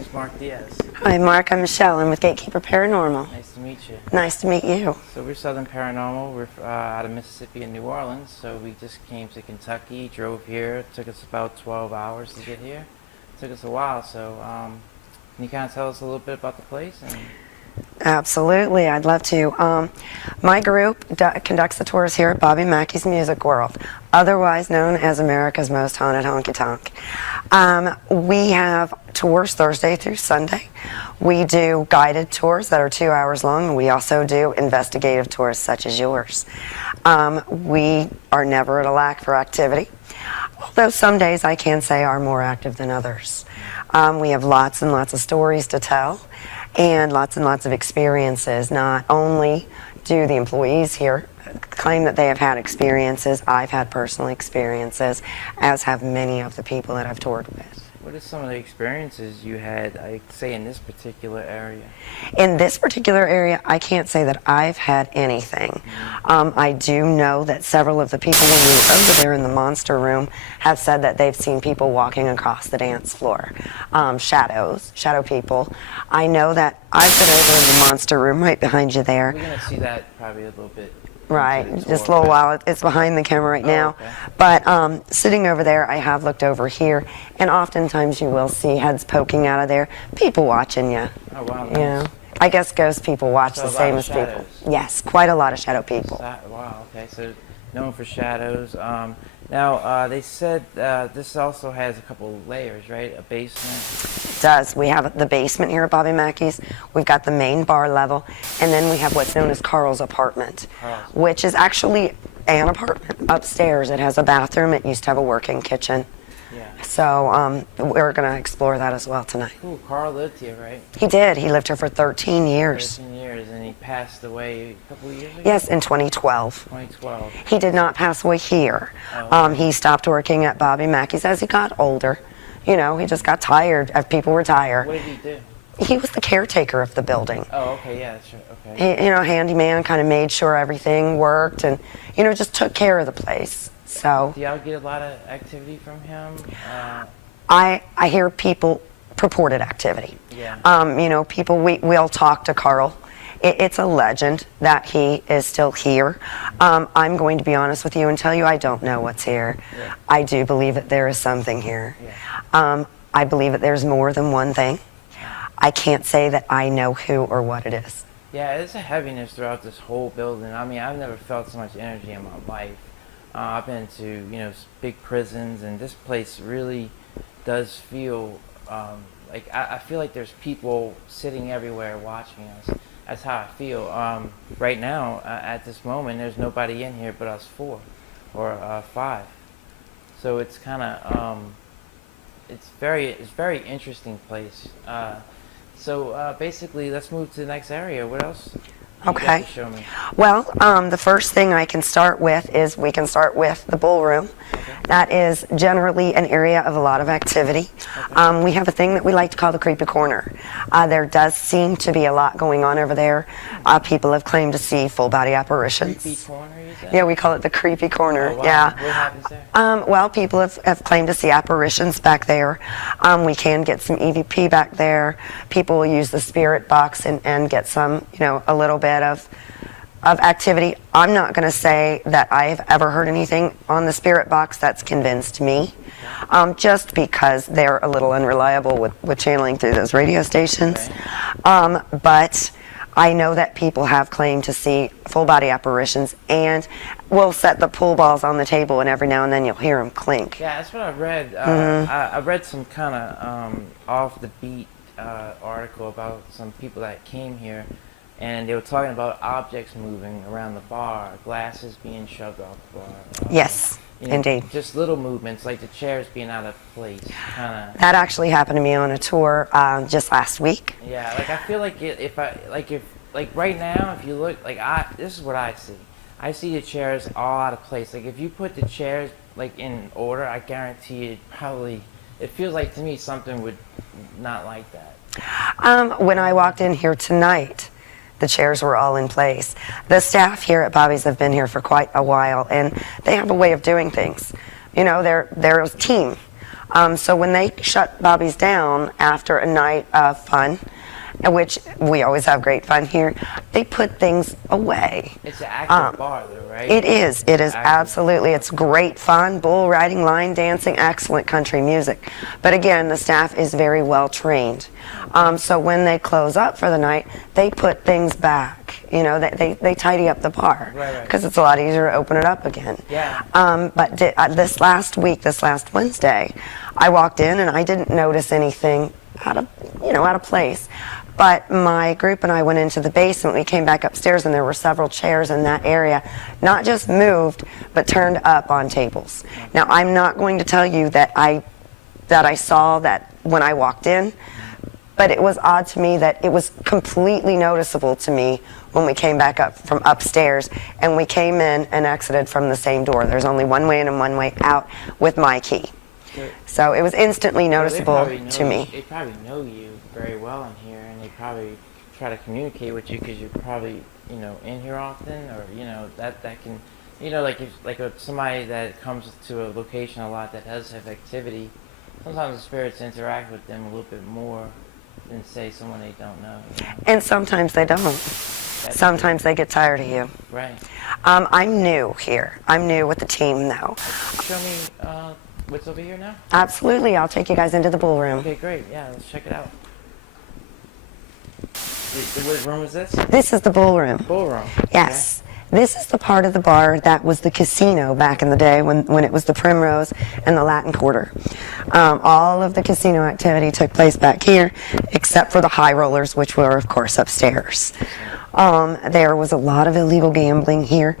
name's Mark Diaz. Hi, Mark. I'm Michelle. I'm with Gate Keepers Paranormal. Nice to meet you. Nice to meet you. So we're Southern Paranormal. We're out of Mississippi and New Orleans. So we just came to Kentucky, drove here. It took us about 12 hours to get here. It took us a while. So can you kind of tell us a little bit about the place? Absolutely. I'd love to. My group conducts the tours here at Bobby Mackey's Music World, otherwise known as America's Most Haunted Honky Tonk. We have tours Thursday through Sunday. We do guided tours that are 2 hours long, and we also do investigative tours such as yours. We are never at a lack for activity, although some days I can say are more active than others. We have lots and lots of stories to tell and lots of experiences. Not only do the employees here claim that they have had experiences, I've had personal experiences, as have many of the people that I've toured with. What are some of the experiences you had, I'd say, in this particular area? In this particular area, I can't say that I've had anything. I do know that several of the people when we were over there in the monster room have said that they've seen people walking across the dance floor. Shadow people. I know that I've been over in the monster room right behind you there. We're going to see that probably a little bit. Right, just a little while. It's behind the camera right now. Okay. But sitting over there, I have looked over here, and oftentimes you will see heads poking out of there, people watching you. Oh, wow. You know, I guess ghost people watch So the a lot same of as shadows. people. Yes, quite a lot of shadow people. Wow, okay, so known for shadows. Now, they said this also has a couple layers, right? A basement. It does. We have the basement here at Bobby Mackey's. We've got the main bar level, and then we have what's known as Carl's apartment, which is actually an apartment upstairs. It has a bathroom. It used to have a working kitchen. Yeah. So we're going to explore that as well tonight. Cool. Carl lived here, right? He did. He lived here for 13 years. 13 years, and he passed away a couple of years ago? Yes, in 2012. 2012. He did not pass away here. Oh. He stopped working at Bobby Mackey's as he got older. You know, he just got tired of people retire. What did he do? He was the caretaker of the building. Oh, okay, yeah, that's right. Okay. He, you know, handyman, kind of made sure everything worked and, you know, just took care of the place. So Do y'all get a lot of activity from him? I hear people purported activity. Yeah. You know, people, we'll talk to Carl. It's a legend that he is still here. I'm going to be honest with you and tell you I don't know what's here. Yeah. I do believe that there is something here. Yeah. I believe that there's more than one thing. I can't say that I know who or what it is. Yeah, there's a heaviness throughout this whole building. I mean, I've never felt so much energy in my life. I've been to, you know, big prisons, and this place really does feel like I feel like there's people sitting everywhere watching us. That's how I feel. Right now, at this moment, there's nobody in here but us four or five. So it's kind of it's very interesting place. So basically, let's move to the next area. What else? You got Okay. to show me? Well, the first thing I can start with is we can start with the ballroom. Okay. That is generally an area of a lot of activity. Okay. We have a thing that we like to call the creepy corner. There does seem to be a lot going on over there. People have claimed to see full body apparitions. Creepy corner, you said? Yeah, we call it the creepy corner. Oh, wow. Yeah. What happens there? Well, people have claimed to see apparitions back there. We can get some EVP back there. People will use the spirit box and get some, you know, a little bit of activity. I'm not going to say that I've ever heard anything on the spirit box that's convinced me, just because they're a little unreliable with channeling through those radio stations. Okay. But I know that people have claimed to see full body apparitions, and we'll set the pool balls on the table, and every now and then you'll hear them clink. Yeah, that's what I read. I read some kind of off the beat article about some people that came here, and they were talking about objects moving around the bar, glasses being shoved off the bar. Yes, You know, indeed. just little movements, like the chairs being out of place, kind of. That actually happened to me on a tour just last week. Yeah, like I feel like if right now, if you look, this is what I see. I see the chairs all out of place. Like if you put the chairs like in order, I guarantee it feels like to me something would not like that. When I walked in here tonight, the chairs were all in place. The staff here at Bobby's have been here for quite a while, and they have a way of doing things. You know, they're a team. So when they shut Bobby's down after a night of fun, which we always have great fun here, they put things away. It's an active bar, though, right? It is. It is Active. absolutely. It's great fun, bull riding, line dancing, excellent country music. But again, the staff is very well trained. So when they close up for the night, they put things back. You know, they tidy up the bar Right. because it's a lot easier to open it up again. Yeah. But this last Wednesday, I walked in and I didn't notice anything out of place. But my group and I went into the basement. We came back upstairs, and there were several chairs in that area, not just moved, but turned up on tables. Now, I'm not going to tell you that I saw that when I walked in, but it was odd to me that it was completely noticeable to me when we came back up from upstairs, and we came in and exited from the same door. There's only one way in and one way out with my key. So it was instantly noticeable to me. They probably know you very well in here, and they probably try to communicate with you because you're probably, in here often, or, that can, if somebody that comes to a location a lot that does have activity, sometimes the spirits interact with them a little bit more than, say, someone they don't know. And sometimes they don't. Sometimes they get tired of you. Right. I'm new here. I'm new with the team now. Show me what's over here now? Absolutely. I'll take you guys into the ballroom. Okay, great. Yeah, let's check it out. What room is this? This is the ballroom. Ballroom. Yes. This is the part of the bar that was the casino back in the day when it was the Primrose and the Latin Quarter. All of the casino activity took place back here, except for the high rollers, which were, of course, upstairs. There was a lot of illegal gambling here.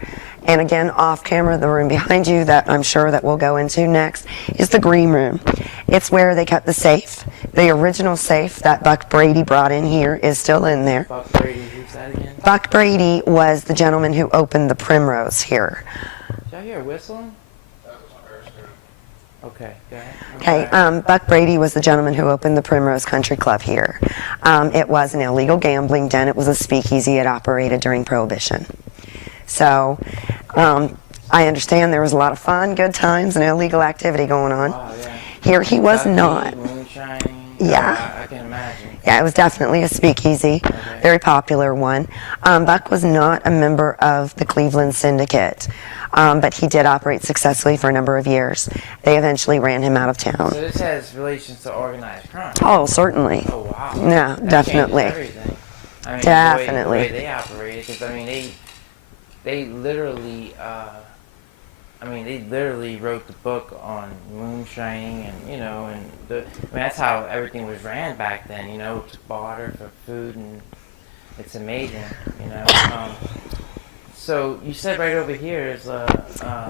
And again, off camera, the room behind you that I'm sure that we'll go into next is the green room. It's where they kept the safe. The original safe that Buck Brady brought in here is still in there. Buck Brady, who's that again? Buck Brady was the gentleman who opened the Primrose here. Did I hear whistling? Okay, go ahead. Okay, Buck Brady was the gentleman who opened the Primrose Country Club here. It was an illegal gambling den. It was a speakeasy. It operated during Prohibition. So, I understand there was a lot of fun, good times, and illegal activity going on. Wow, yeah. Here he was Coffee, not. Moonshine. Yeah. I can imagine. Yeah, it was definitely a speakeasy, very popular one. Buck was not a member of the Cleveland Syndicate, but he did operate successfully for a number of years. They eventually ran him out of town. So this has relations to organized crime. Oh, certainly. Oh, wow. Yeah, That definitely. changes everything. I mean, Definitely. The way they operated, because, I mean, they literally, they literally wrote the book on moonshining and, that's how everything was ran back then, to barter for food, and it's amazing, So you said right over here is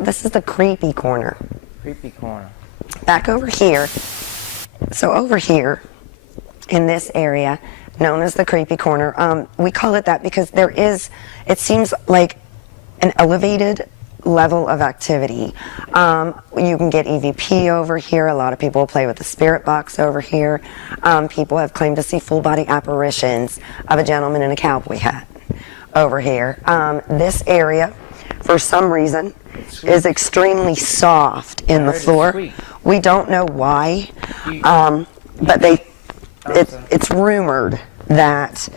This is the creepy corner. creepy corner. Back over here. So over here, in this area, known as the creepy corner, we call it that because it seems like an elevated level of activity. You can get EVP over here. A lot of people play with the spirit box over here. People have claimed to see full body apparitions of a gentleman in a cowboy hat over here. This area, for some reason, is extremely soft in the floor. We don't know why, but it's rumored that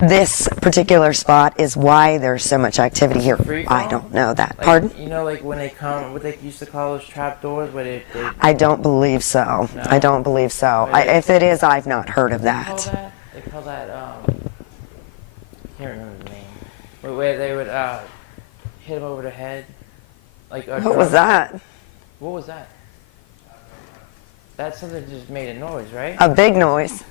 this particular spot is why there's so much activity here. I don't know that. Pardon? When they come, what they used to call those trap doors, where they I don't believe so. No? I don't believe so. If it is, I've not heard of that. They call that, I can't remember the name, where they would hit him over the head. What was that? What was that? That's something that just made a noise, right? A big noise.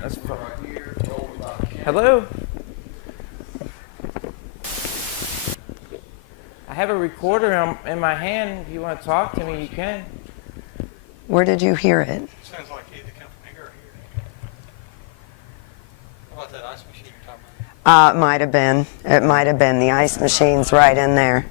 That's Hello? I have a recorder in my hand. If you want to talk to me, you can. Where did you hear it? Sounds like it either come from here or here. How about that ice machine you're talking about? It might have been. It might have been. The ice machine's right in there.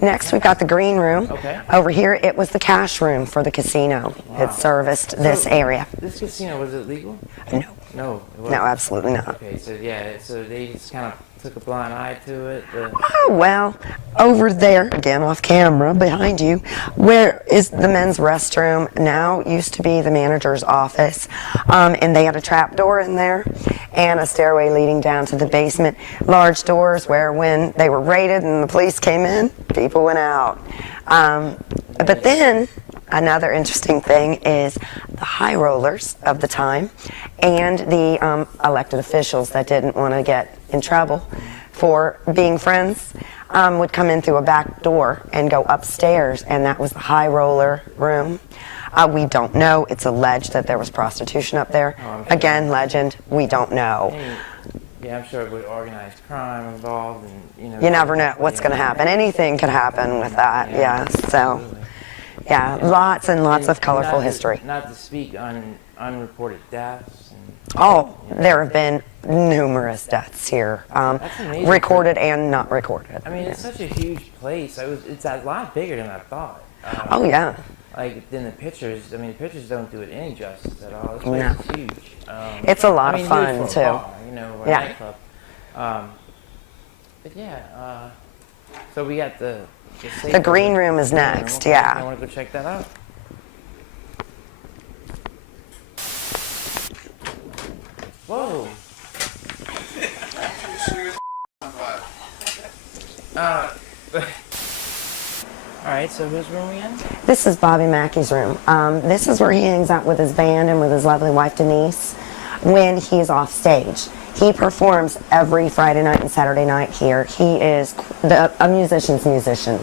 Next, we've got the green room. Okay. Over here, it was the cash room for the casino. Wow. It serviced this area. This casino, was it legal? No. No, it wasn't. No, absolutely not. Okay, so they just kind of took a blind eye to it. Oh, well, over there, again off camera, behind you, where is the men's restroom now used to be the manager's office. And they had a trap door in there and a stairway leading down to the basement. Large doors where when they were raided and the police came in, people went out. But then another interesting thing is the high rollers of the time and the elected officials that didn't want to get in trouble for being friends would come in through a back door and go upstairs, and that was the high roller room. We don't know. It's alleged that there was prostitution up there. Again, legend. We don't know. Yeah, I'm sure with organized crime involved, and You never know what's going to happen. Anything could happen with that. Yeah. So, yeah, lots and lots of colorful history. Not to speak on unreported deaths. Oh, there have been numerous deaths here, That's amazing. recorded and not recorded. I mean, it's such a huge place. It's a lot bigger than I thought. Oh yeah. Like in the pictures, I mean, the pictures don't do it any justice at all. This place No. is huge. It's a lot I mean, of fun huge for too. a bar, or a Yeah. nightclub. But yeah, so we got the safe The green room. room is next. Okay, Yeah. I want to go check that out. Whoa. All right, so whose room we in? This is Bobby Mackey's room. This is where he hangs out with his band and with his lovely wife Denise when he's off stage. He performs every Friday night and Saturday night here. He is a musician's musician.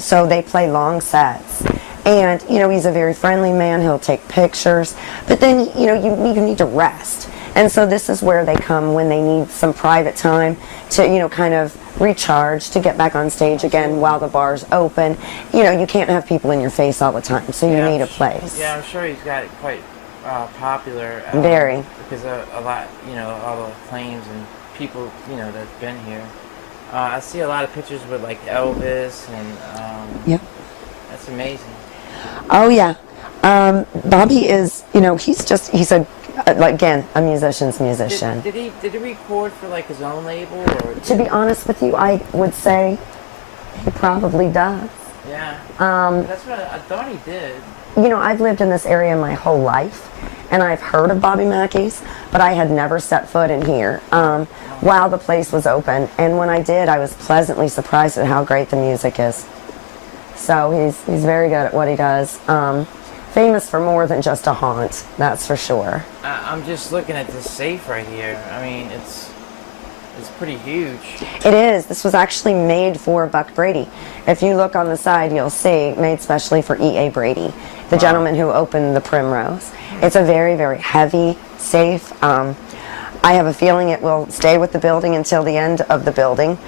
So they play long sets. And, he's a very friendly man. He'll take pictures. But then, you need to rest. And so this is where they come when they need some private time to, kind of recharge, to get back on stage again while the bar's open. You can't have people in your face all the time, so you need a place. Yeah, I'm sure he's got it quite popular. Very. Because a lot, all the claims and people, that's been here. I see a lot of pictures with like Elvis and Yep. that's amazing. Oh, yeah. Bobby is, he's a musician's musician. Did he record for like his own label or? To be honest with you, I would say he probably does. Yeah. That's what I thought he did. I've lived in this area my whole life, and I've heard of Bobby Mackey's, but I had never set foot in here while the place was open. And when I did, I was pleasantly surprised at how great the music is. So he's very good at what he does. Famous for more than just a haunt, that's for sure. I'm just looking at this safe right here. I mean, it's pretty huge. It is. This was actually made for Buck Brady. If you look on the side, you'll see made specially for E.A. Brady, the gentleman who opened the Primrose. It's a very, very heavy safe. I have a feeling it will stay with the building until the end of the building,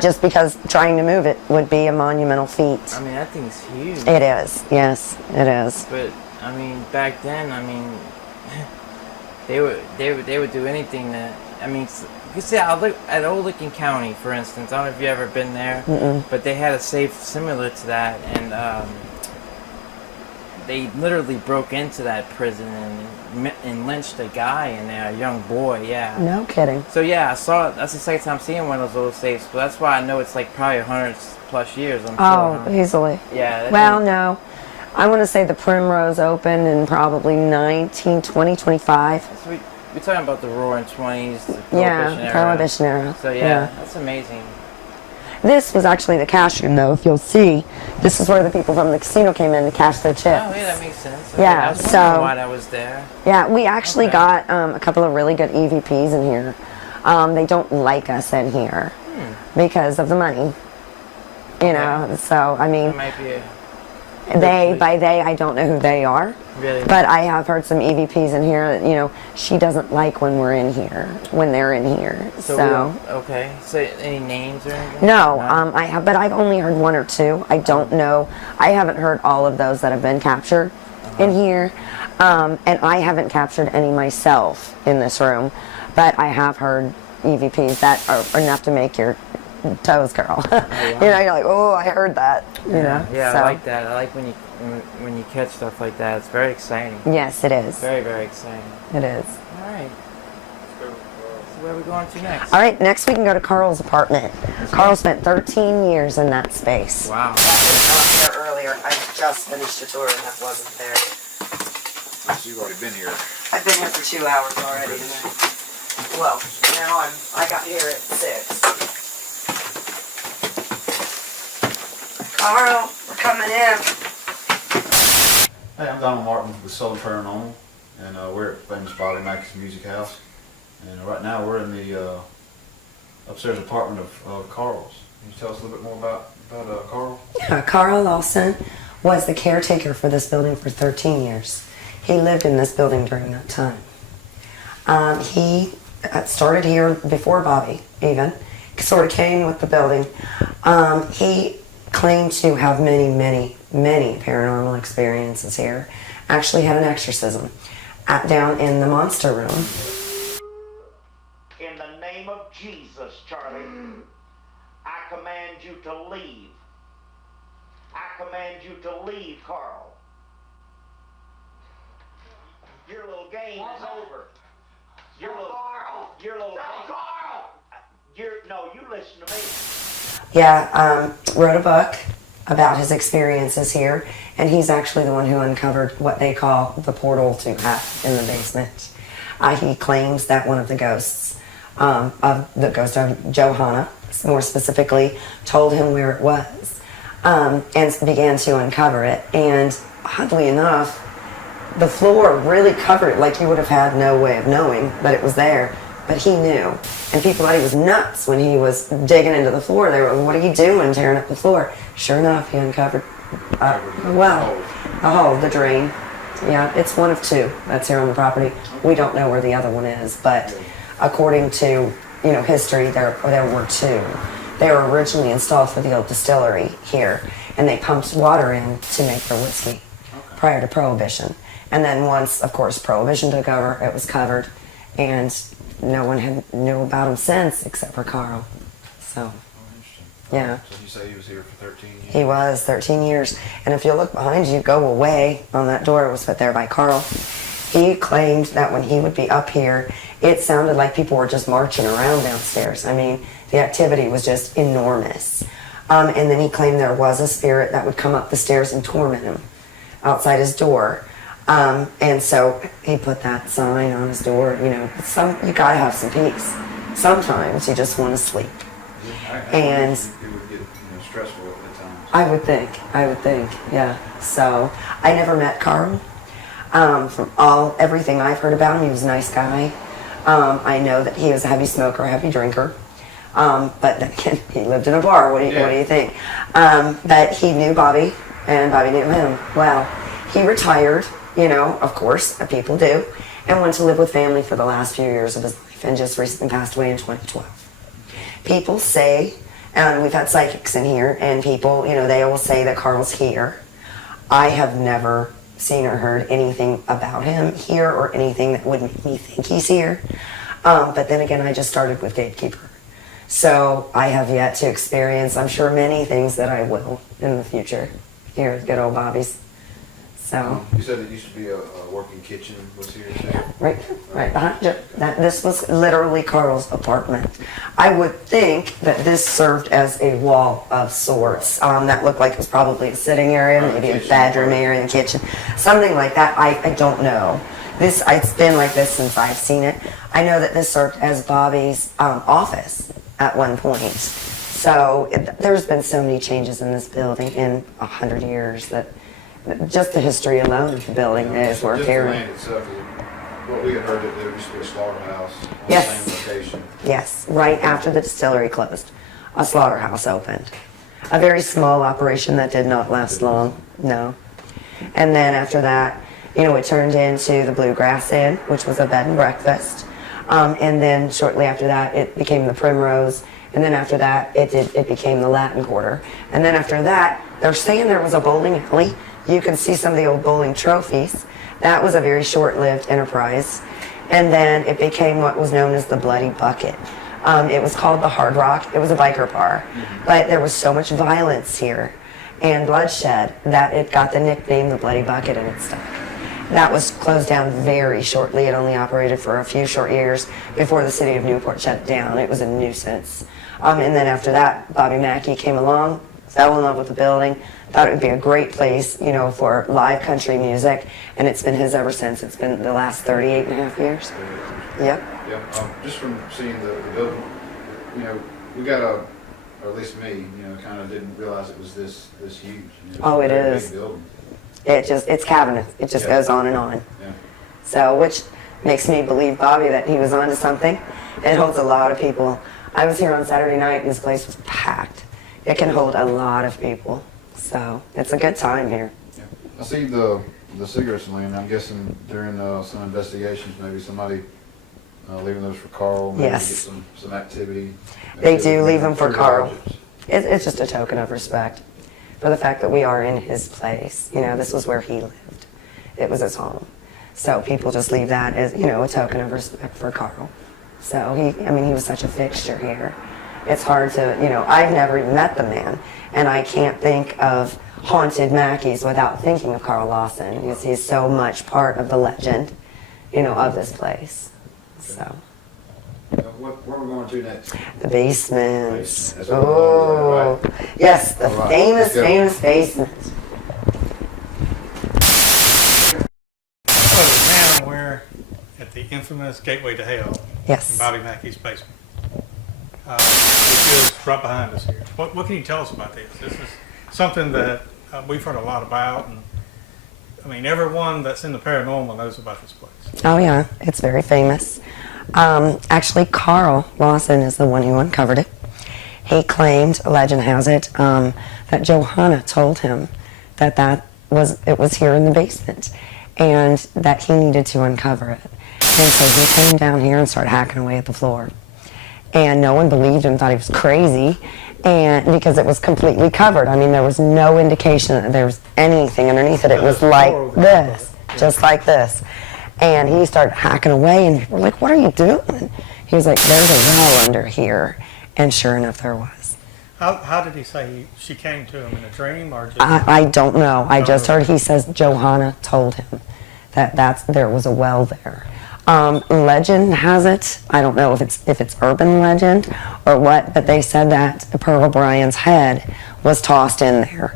just because trying to move it would be a monumental feat. I mean, that thing's huge. It is. Yes, it is. But I mean, back then, I mean, they would do anything that. I mean, you see, I look at Old Licking County, for instance. I don't know if you've ever been there, but they had a safe similar to that, and they literally broke into that prison and lynched a guy in there, a young boy. Yeah. No kidding. So yeah, I saw it. That's the second time I'm seeing one of those old safes, but that's why I know it's like probably 100+ years. I'm Oh, sure. easily. Yeah. that Well, thing- no. I want to say the Primrose opened in probably 1920, 25. So we're talking about the Roaring '20s, the Prohibition Yeah, era. Prohibition era. So yeah, that's amazing. This was actually the cash room, though. If you'll see, this is where the people from the casino came in to cash their chips. Oh yeah, that makes sense. Okay, Yeah, I was so- wondering why that was there. Yeah, we actually Okay. got a couple of really good EVPs in here. They don't like us in here because of the money. So I mean, It might be I don't know who they are. really. But I have heard some EVPs in here that, she doesn't like when we're in here, when they're in here. So we don't- okay. So any names or anything? No, but I've only heard one or two. I don't know. I haven't heard all of those that have been captured in here. And I haven't captured any myself in this room. But I have heard EVPs that are enough to make your toes curl. You're like, oh, I heard that. Yeah, so. I like that. I like when you catch stuff like that. It's very exciting. Yes, it is. Very, very exciting. It is. All right. where are we going to next? All right, next we can go to Carl's apartment. Carl spent 13 years in that space. Wow. Not there earlier. I just finished a tour and that wasn't there. So you've already been here. I've been here for 2 hours already tonight. Well, now I got here at 6. Carl, we're coming in. Hey, I'm Donald Martin with Southern Paranormal, and we're at famous Bobby Mackey's Music House. And right now we're in the upstairs apartment of Carl's. Can you tell us a little bit more about Carl? Yeah, Carl Lawson was the caretaker for this building for 13 years. He lived in this building during that time. He started here before Bobby even, sort of came with the building. He claimed to have many paranormal experiences here. Actually had an exorcism down in the monster room. In the name of Jesus, Charlie, I command you to leave. I command you to leave, Carl. Your little game is over. Your little Carl. No, you listen to me. Yeah, wrote a book about his experiences here, and he's actually the one who uncovered what they call the portal to F in the basement. He claims that one of the ghosts, of the ghost of Johanna, more specifically, told him where it was, and began to uncover it. And oddly enough, the floor really covered it, like you would have had no way of knowing that it was there. But he knew. And people thought he was nuts when he was digging into the floor. They were, what are you doing tearing up the floor? Sure enough, he uncovered, the drain. Yeah, it's one of 2 that's here on the property. We don't know where the other one is, but according to, history, there were 2. They were originally installed for the old distillery here, and they pumped water in to make their whiskey prior to Prohibition. And then once, of course, Prohibition took over, it was covered, and no one knew about him since except for Carl. So, yeah. So you say he was here for 13 years? He was 13 years. And if you look behind you, go away on that door, it was put there by Carl. He claimed that when he would be up here, it sounded like people were just marching around downstairs. I mean, the activity was just enormous. And then he claimed there was a spirit that would come up the stairs and torment him outside his door. And so he put that sign on his door, you gotta have some peace. Sometimes you just want to sleep. And it would get stressful at times. I would think, yeah. So I never met Carl. From everything I've heard about him, he was a nice guy. I know that he was a heavy smoker, a heavy drinker. But then again, he lived in a bar. What do you think? But he knew Bobby, and Bobby knew him. Well, he retired. Of course, people do, and went to live with family for the last few years of his life, and just recently passed away in 2012. People say, and we've had psychics in here, and people, they will say that Carl's here. I have never seen or heard anything about him here or anything that would make me think he's here. But then again, I just started with Gate Keeper. So I have yet to experience, I'm sure, many things that I will in the future here at good old Bobby's. So, you said it used to be a working kitchen was here too? right behind you. This was literally Carl's apartment. I would think that this served as a wall of sorts. That looked like it was probably a sitting area, maybe a bedroom area, and kitchen, something like that. I don't know. It's been like this since I've seen it. I know that this served as Bobby's office at one point. So there's been so many changes in this building in 100 years that. Just the history alone of the building is worth hearing. The land itself, what we had heard that there used to be a slaughterhouse on Yes. the same location. Yes, right after the distillery closed, a slaughterhouse opened. A very small operation that did not last long, no. And then after that, it turned into the Bluegrass Inn, which was a bed and breakfast. And then shortly after that, it became the Primrose. And then after that, it became the Latin Quarter. And then after that, they're saying there was a bowling alley. You can see some of the old bowling trophies. That was a very short-lived enterprise. And then it became what was known as the Bloody Bucket. It was called the Hard Rock. It was a biker bar. But there was so much violence here and bloodshed that it got the nickname the Bloody Bucket, and it stuck. That was closed down very shortly. It only operated for a few short years before the city of Newport shut it down. It was a nuisance. And then after that, Bobby Mackey came along, fell in love with the building, thought it would be a great place, you know, for live country music, and it's been his ever since. It's been the last 38 and a half years. Yep. Yeah, just from seeing the building, you know, we got a, or at least me, you know, kind of didn't realize it was this huge. You know, Oh, it it's a very is. big building. It's cabinet. It just Yeah. goes on and on. Yeah. So, which makes me believe Bobby that he was onto something. It holds a lot of people. I was here on Saturday night and this place was packed. It can hold a lot of people. So, it's a good time here. Yeah. I see the cigarettes laying. I'm guessing during some investigations, maybe somebody leaving those for Carl. Maybe Yes. to get some activity. They do leave them for True Carl. objects. It's just a token of respect for the fact that we are in his place. You know, this was where he lived. It was his home. So people just leave that as, you know, a token of respect for Carl. So he was such a fixture here. It's hard to, you know, I've never even met the man, and I can't think of haunted Mackeys without thinking of Carl Lawson, because he's so much part of the legend, you know, of this place. So, Where are we going to next? the basements. That's what we're going to do, Oh, yes, the All right, famous, let's go. famous basements. So now we're at the infamous Gateway to Hell in Yes. Bobby Mackey's basement, which is right behind us here. What can you tell us about this? This is something that we've heard a lot about, and I mean, everyone that's in the paranormal knows about this place. Oh yeah, it's very famous. Actually, Carl Lawson is the one who uncovered it. He claimed, legend has it, that Johanna told him that it was here in the basement, and that he needed to uncover it. And so he came down here and started hacking away at the floor. And no one believed him, thought he was crazy, and because it was completely covered. I mean, there was no indication that there was anything underneath it. It was like this, just like this. And he started hacking away, and we're like, what are you doing? He was like, there's a well under here. And sure enough, there was. How did he say she came to him in a dream, or just? I don't know. I just heard he says Johanna told him that there was a well there. Legend has it, I don't know if it's urban legend or what, but they said that Pearl O'Brien's head was tossed in there.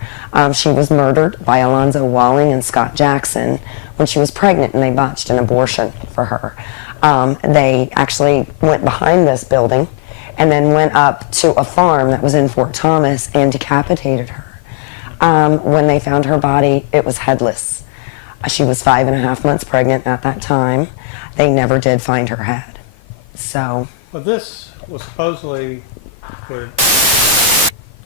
She was murdered by Alonzo Walling and Scott Jackson when she was pregnant, and they botched an abortion for her. They actually went behind this building and then went up to a farm that was in Fort Thomas and decapitated her. When they found her body, it was headless. She was 5.5 months pregnant at that time. They never did find her head. So, Well, this was supposedly would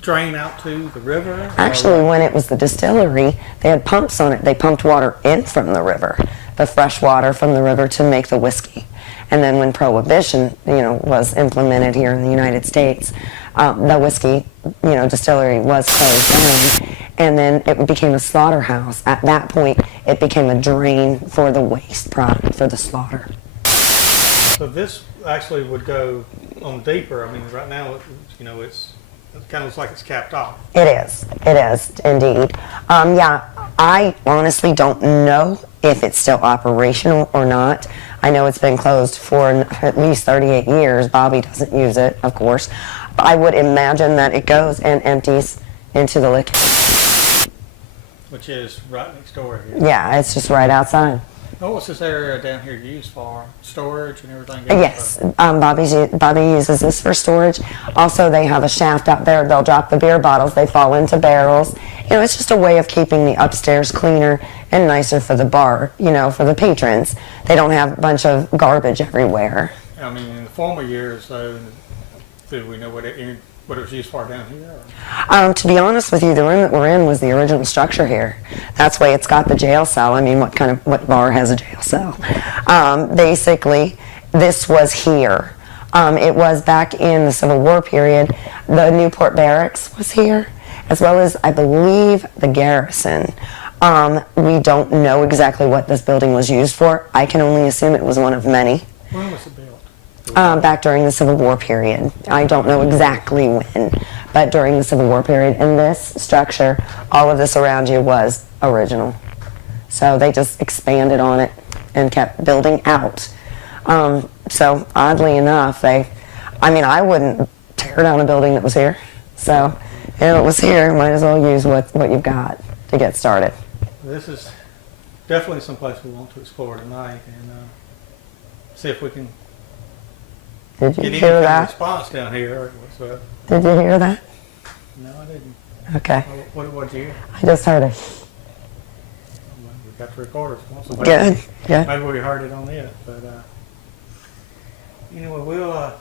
drain out to the river. or actually, what? when it was the distillery, they had pumps on it. They pumped water in from the river, the fresh water from the river, to make the whiskey. And then when Prohibition, was implemented here in the United States, the whiskey, distillery was closed down, and then it became a slaughterhouse. At that point, it became a drain for the waste product for the slaughter. So this actually would go on deeper. I mean, right now, it kind of looks like it's capped off. It is indeed. I honestly don't know if it's still operational or not. I know it's been closed for at least 38 years. Bobby doesn't use it, of course. But I would imagine that it goes and empties into the liquid. Which is right next door here. Yeah, it's just right outside. Oh, what's this area down here used for? Storage and everything? Yes, Bobby uses this for storage. Also, they have a shaft out there. They'll drop the beer bottles. They fall into barrels. It's just a way of keeping the upstairs cleaner and nicer for the bar, for the patrons. They don't have a bunch of garbage everywhere. I mean, in the former years, though, do we know what it was used for down here? Or? To be honest with you, the room that we're in was the original structure here. That's why it's got the jail cell. I mean, what bar has a jail cell? Basically, this was here. It was back in the Civil War period. The Newport Barracks was here, as well as, I believe, the garrison. We don't know exactly what this building was used for. I can only assume it was one of many. When was it built? Back during the Civil War period. I don't know exactly when, but during the Civil War period. And this structure, all of this around you, was original. So they just expanded on it and kept building out. So oddly enough, I wouldn't tear down a building that was here. So if it was here, might as well use what you've got to get started. This is definitely some place we want to explore tonight and see if we can Did get you any hear kind of that? response down here. So, Did you hear that? no, I didn't. Okay. What'd you hear? I just heard it. Well, we got the recorders. So Good. Good. Maybe we heard it on it, but anyway,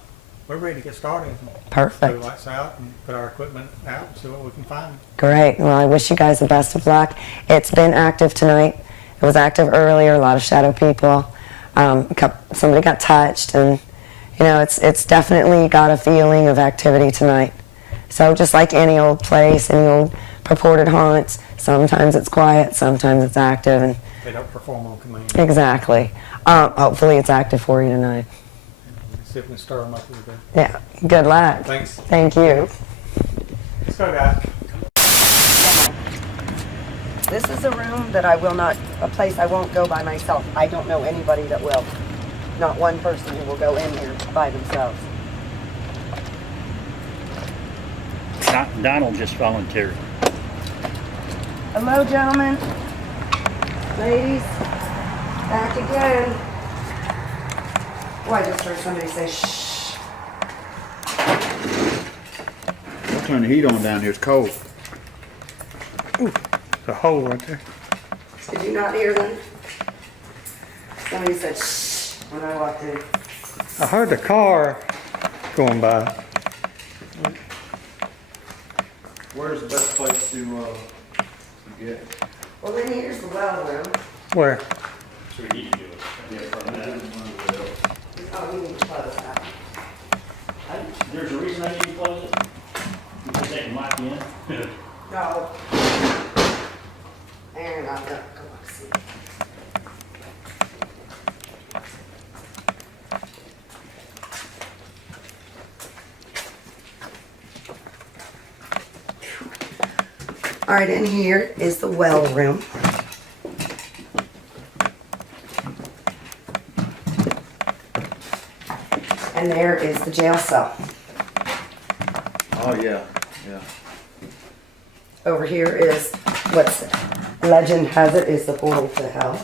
we're ready to get started. Put Perfect. the lights out and put our equipment out and see what we can find. Great. Well, I wish you guys the best of luck. It's been active tonight. It was active earlier. A lot of shadow people. Somebody got touched, and it's definitely got a feeling of activity tonight. So just like any old place, any old purported haunts, sometimes it's quiet, sometimes it's active, and They don't perform on command. exactly. Hopefully it's active for you tonight. Let's see if we can stir them up a little bit. Yeah. Good luck. Thanks. Thank you. Let's go, guys. This is a room that a place I won't go by myself. I don't know anybody that will. Not one person who will go in here by themselves. Donald just volunteered. Hello, gentlemen. Ladies. Back again. Oh, I just heard somebody say shh. I'll turn the heat on down here. It's cold. There's a hole right there. Did you not hear them? Somebody said shh when I walked in. I heard the car going by. Where's the best place to get? Well, then here's the well room. Where? So we need to do it. Oh, we need to close that. There's a reason I need to close it. Because they can lock you in. No. And I've got to go back see. All right, in here is the well room. And there is the jail cell. Oh yeah, yeah. Over here is what's legend has it is the portal to hell.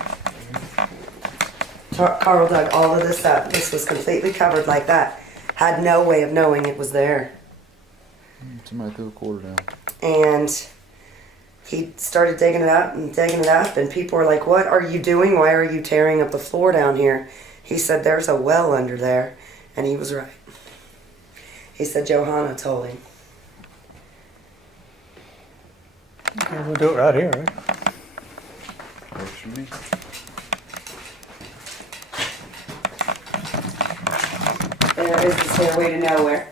Carl dug all of this up. This was completely covered like that. Had no way of knowing it was there. Somebody threw a quarter down. And he started digging it up, and people were like, "What are you doing? Why are you tearing up the floor down here?" He said, "There's a well under there," and he was right. He said Johanna told him. Okay, we'll do it right here, right? Works for me. There is the stairway to nowhere.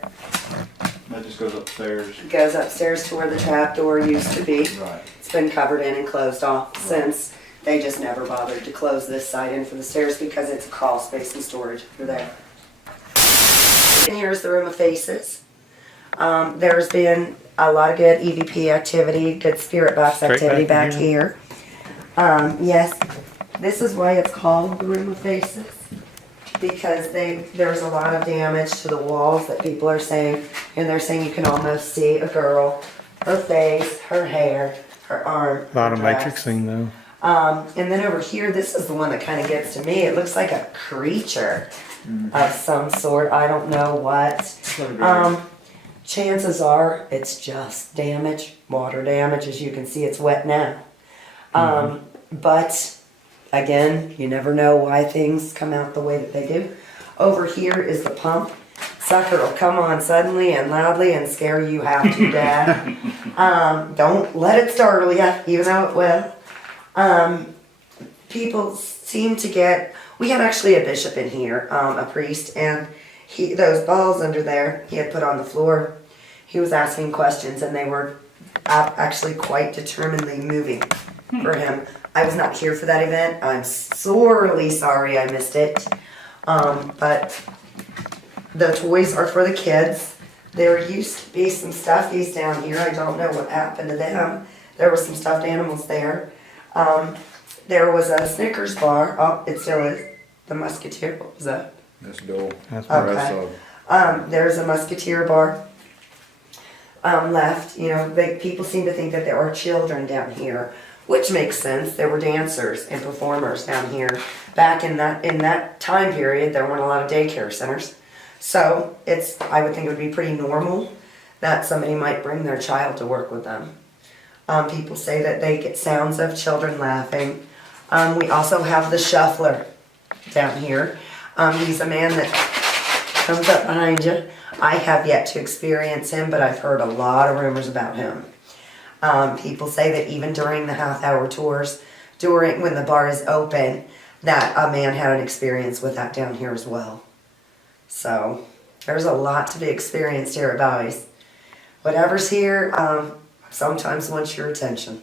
That just goes upstairs. It goes upstairs to where the trap door used to be. Right. It's been covered in and closed off since. They just never bothered to close this side in for the stairs because it's a crawl space and storage for there. And here's the room of faces. There's been a lot of good EVP activity, good spirit box Straight activity back back in here. Yes, this is why it's called the room of faces. Because there's a lot of damage to the walls that people are saying, and they're saying you can almost see a girl, her face, her hair, her arm. A lot her of dress. matrixing though. And then over here, this is the one that kind of gets to me. It looks like a creature of some sort. I don't know what. Chances are it's just damage, water damage. As you can see, it's wet now. But again, you never know why things come out the way that they do. Over here is the pump. Sucker will come on suddenly and loudly and scare you half to death. Don't let it startle you, even though it will. People seem to get. We had actually a bishop in here, a priest, and those balls under there he had put on the floor. He was asking questions, and they were actually quite determinedly moving for him. I was not here for that event. I'm sorely sorry I missed it. But the toys are for the kids. There used to be some stuffies down here. I don't know what happened to them. There were some stuffed animals there. There was a Snickers bar. Oh, it still is. The Musketeer. What was that? That's Doyle. That's Okay. There's a Musketeer bar left. You know, people seem to think that there are children down here, which makes sense. There were dancers and performers down here. Back in that time period, there weren't a lot of daycare centers. So I would think it would be pretty normal that somebody might bring their child to work with them. People say that they get sounds of children laughing. We also have the shuffler down here. He's a man that comes up behind you. I have yet to experience him, but I've heard a lot of rumors about him. People say that even during the half-hour tours, when the bar is open, that a man had an experience with that down here as well. So there's a lot to be experienced here at Bobby's. Whatever's here sometimes wants your attention.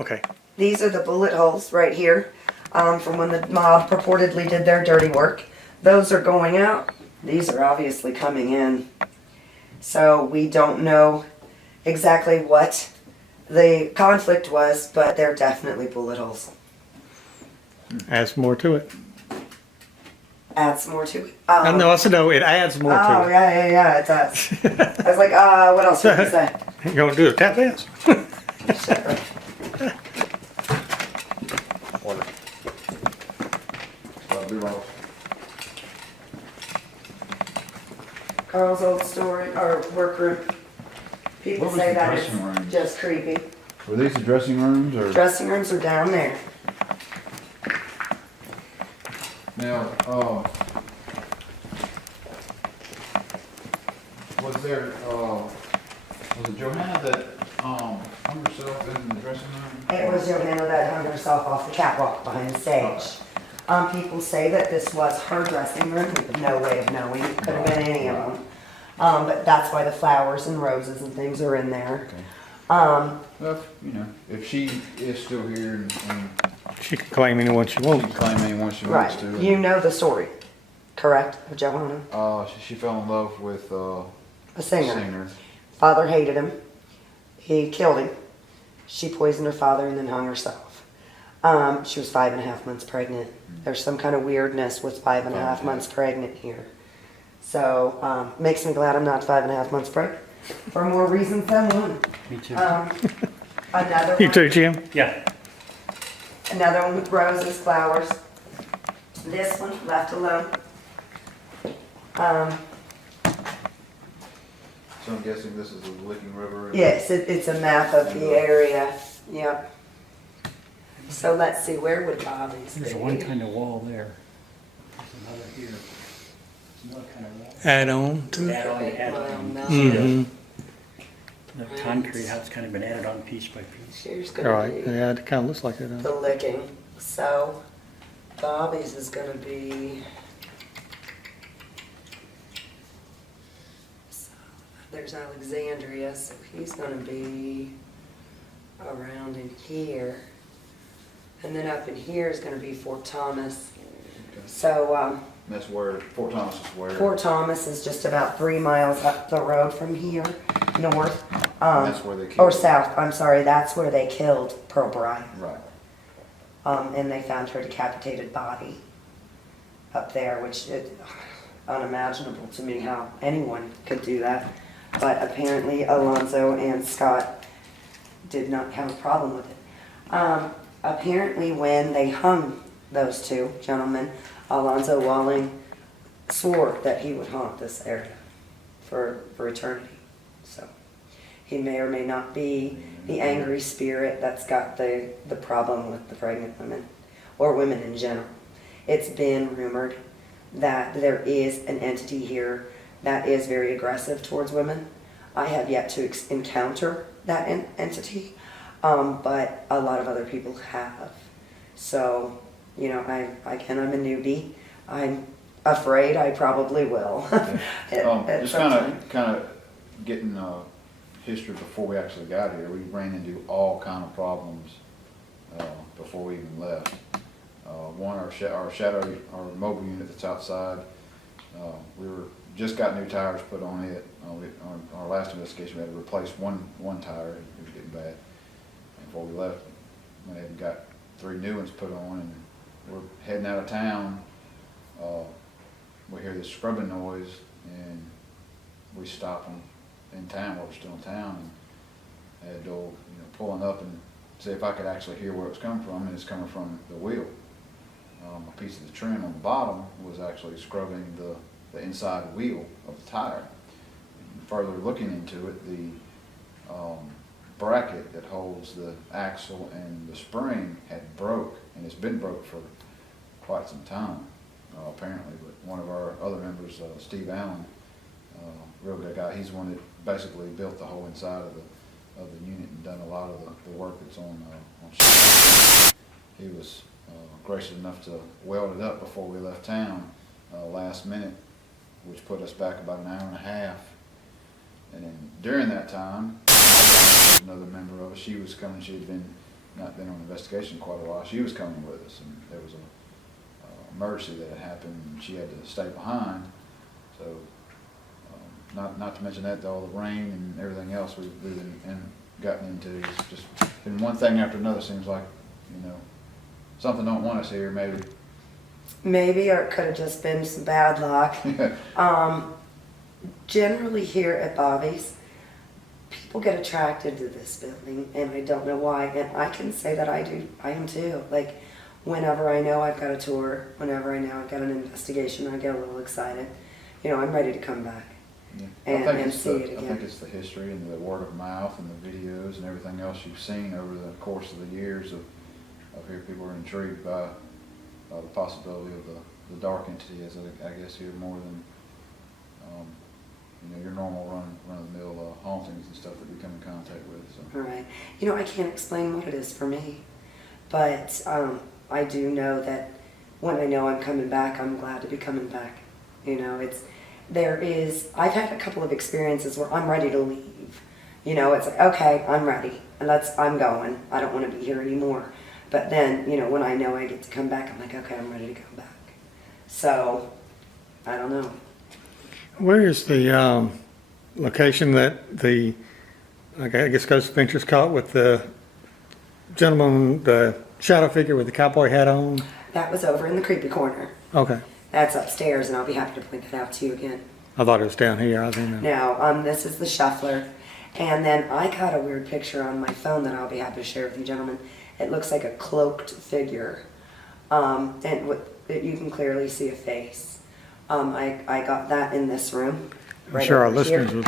Okay. These are the bullet holes right here from when the mob purportedly did their dirty work. Those are going out. These are obviously coming in. So we don't know exactly what the conflict was, but they're definitely bullet holes. Adds more to it. Adds more to it. No, I said no, it adds more Oh, to it. yeah, it does. I was like, what else would you say? You gonna do a tap dance? Carl's old story, or workroom. People What was say the that it's dressing room? just creepy. Were these the dressing rooms or? Dressing rooms are down there. Now, was there, was it Johanna that, hung herself in the dressing room? It was Johanna that hung herself off the catwalk behind the stage. People say that this was her dressing room. We have no way of knowing. It could have been any of them. But that's why the flowers and roses and things are in there. Okay. Um, Well, you know, if she is still here and She can claim anyone she she wants. can claim anyone she wants right. to. You know the story, correct, of Johanna? She fell in love with, A singer. singer. Father hated him. He killed him. She poisoned her father and then hung herself. She was 5.5 months pregnant. There's some kind of weirdness with 5.5 months pregnant here. So, makes me glad I'm not 5.5 months pregnant. For more reasons than one. Me too. Another You one. too, Jim? Yeah. Another one with roses, flowers. This one left alone. So I'm guessing this is the Licking River? Yes, it's a map of the area. Yep. So let's see, where would Bobby's be? There's one kind of wall there. There's another here. There's another kind of wall. Add on to it. Add on, add Well, on. no. Mm-hmm. The concrete house kind of been added on piece by piece. Here's All gonna right. be Yeah, it kind of looks like it. the licking. So Bobby's is gonna be. So, there's Alexandria, so he's gonna be around in here. And then up in here is gonna be Fort Thomas. Okay. So That's where, Fort Thomas is where? Fort Thomas is just about 3 miles up the road from here, north. That's where they killed. Or south, I'm sorry, that's where they killed Pearl Bryant. Right. And they found her decapitated body up there, which is unimaginable to me how anyone could do that. But apparently Alonzo and Scott did not have a problem with it. Apparently when they hung those two gentlemen, Alonzo Walling swore that he would haunt this area for eternity. So he may or may not be the angry spirit that's got the problem with the pregnant women, or women in general. It's been rumored that there is an entity here that is very aggressive towards women. I have yet to encounter that entity, but a lot of other people have. So, you know, I'm a newbie. I'm afraid I probably will. At Just some time. kind of getting history before we actually got here. We ran into all kind of problems before we even left. One, our mobile unit that's outside. We just got new tires put on it. On our last investigation, we had to replace one tire. It was getting bad. And before we left, went ahead and got 3 new ones put on, and we're heading out of town. We hear this scrubbing noise, and we stop in town while we're still in town, and had Doyle, pulling up and see if I could actually hear where it was coming from, and it's coming from the wheel. A piece of the trim on the bottom was actually scrubbing the inside wheel of the tire. And further looking into it, the bracket that holds the axle and the spring had broke, and it's been broke for quite some time, apparently. But one of our other members, Steve Allen, real good guy, he's the one that basically built the whole inside of the unit and done a lot of the work that's on ship. He was gracious enough to weld it up before we left town last minute, which put us back about an hour and a half. And then during that time, another member of us, she was coming. She had not been on investigation quite a while. She was coming with us, and there was a emergency that had happened, and she had to stay behind. So, not to mention that all the rain and everything else we've been gotten into. It's just been one thing after another. Seems like, something don't want us here. Maybe, or it could have just been some bad luck. Generally here at Bobby's, people get attracted to this building, and I don't know why. And I can say that I am too. Like, whenever I know I've got a tour, whenever I know I've got an investigation, I get a little excited. I'm ready to come back and see it again. I think it's the history and the word of mouth and the videos and everything else you've seen over the course of the years of here. People are intrigued by the possibility of the dark entity, as I guess here, more than your normal run-of-the-mill hauntings and stuff that we come in contact with. So. Right. I can't explain what it is for me, but I do know that when I know I'm coming back, I'm glad to be coming back. I've had a couple of experiences where I'm ready to leave. It's like, okay, I'm ready, and I'm going. I don't want to be here anymore. But then, when I know I get to come back, I'm like, okay, I'm ready to come back. So, I don't know. Where is the location that I guess Ghost Adventures caught with the gentleman, the shadow figure with the cowboy hat on? That was over in the creepy corner. Okay. That's upstairs, and I'll be happy to point that out to you again. I thought it was down here. I didn't know. No, this is the shuffler. And then I got a weird picture on my phone that I'll be happy to share with you gentlemen. It looks like a cloaked figure. And you can clearly see a face. I got that in this room. I'm sure our listeners would.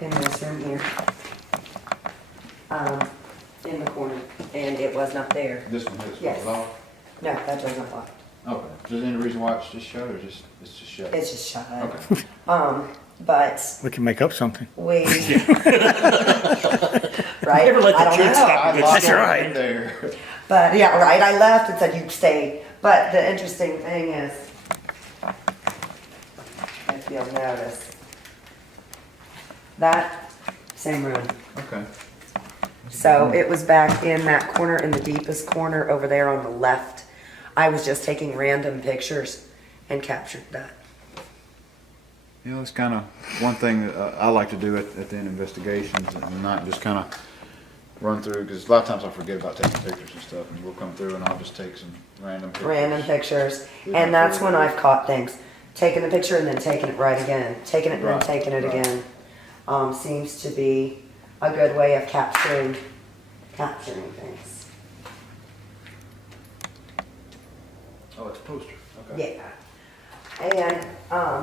In this room here. In the corner. And it was not there. This one is Yes. locked? No, that door's not locked. Okay. Is there any reason why it's just shut, or it's just shut? It's just shut. Okay. But We can make up something. we right. Never let the I don't kids know. stop. I locked That's it right. in there. But yeah, right. I left and said you stayed. But the interesting thing is, if you'll notice, that same room. Okay. So it was back in that corner, in the deepest corner over there on the left. I was just taking random pictures and captured that. It's kind of one thing that I like to do at the end of investigations, and not just kind of run through, because a lot of times I forget about taking pictures and stuff, and we'll come through and I'll just take some random pictures. Random pictures. And that's when I've caught things. Taking the picture and then taking it right again. Taking it and then Right, taking it right. again. Seems to be a good way of capturing things. Oh, it's a poster. Okay. Yeah. And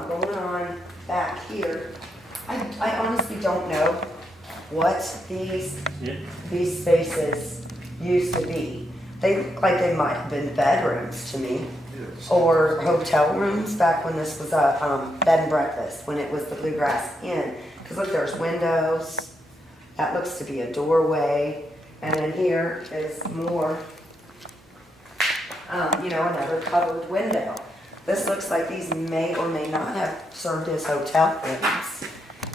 going on back here, I honestly don't know what these spaces used to be. They look like they might have been bedrooms to me, or hotel rooms back when this was a bed and breakfast, when it was the Bluegrass Inn. Because look, there's windows. That looks to be a doorway. And then here is more, another covered window. This looks like these may or may not have served as hotel rooms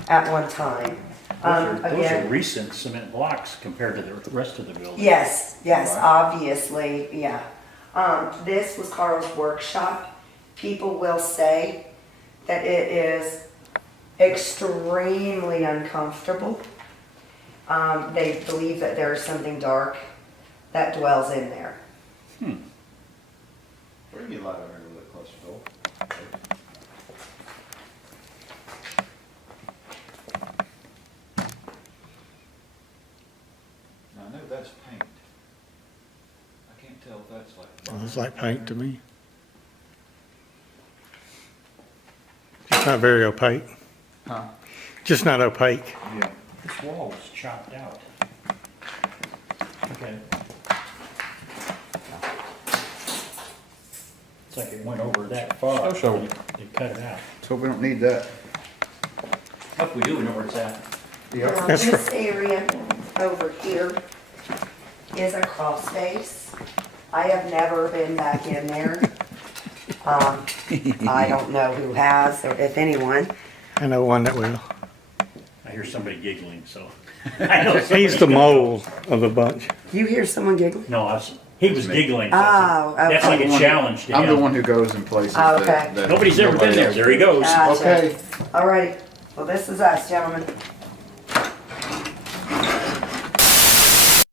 at one time. Those are recent cement blocks compared to the rest of the building. Yes, Right. obviously, yeah. This was Carl's workshop. People will say that it is extremely uncomfortable. They believe that there is something dark that dwells in there. Where do you get light over here a little bit closer, Doyle? Now, I know that's paint. I can't tell if that's like. It looks like paint to me. It's not very opaque. Huh? Just not opaque. Yeah. This wall was chopped out. Okay. It's like it went over that far. Oh, sure. They cut it out. Let's hope we don't need that. Hope we do, we know where it's at. Now, That's this area over here is a crawl space. I have never been back in there. I don't know who has, or if anyone. I know one that will. I hear somebody giggling, so. I know He's somebody's the gonna- mole of the bunch. You hear someone giggling? No, he was giggling. Oh, That's like okay. a challenge to I'm the him. one who goes in places Oh, okay. that Nobody's ever been nobody there. else- There he goes. Gotcha. Okay. Alrighty. Well, this is us, gentlemen.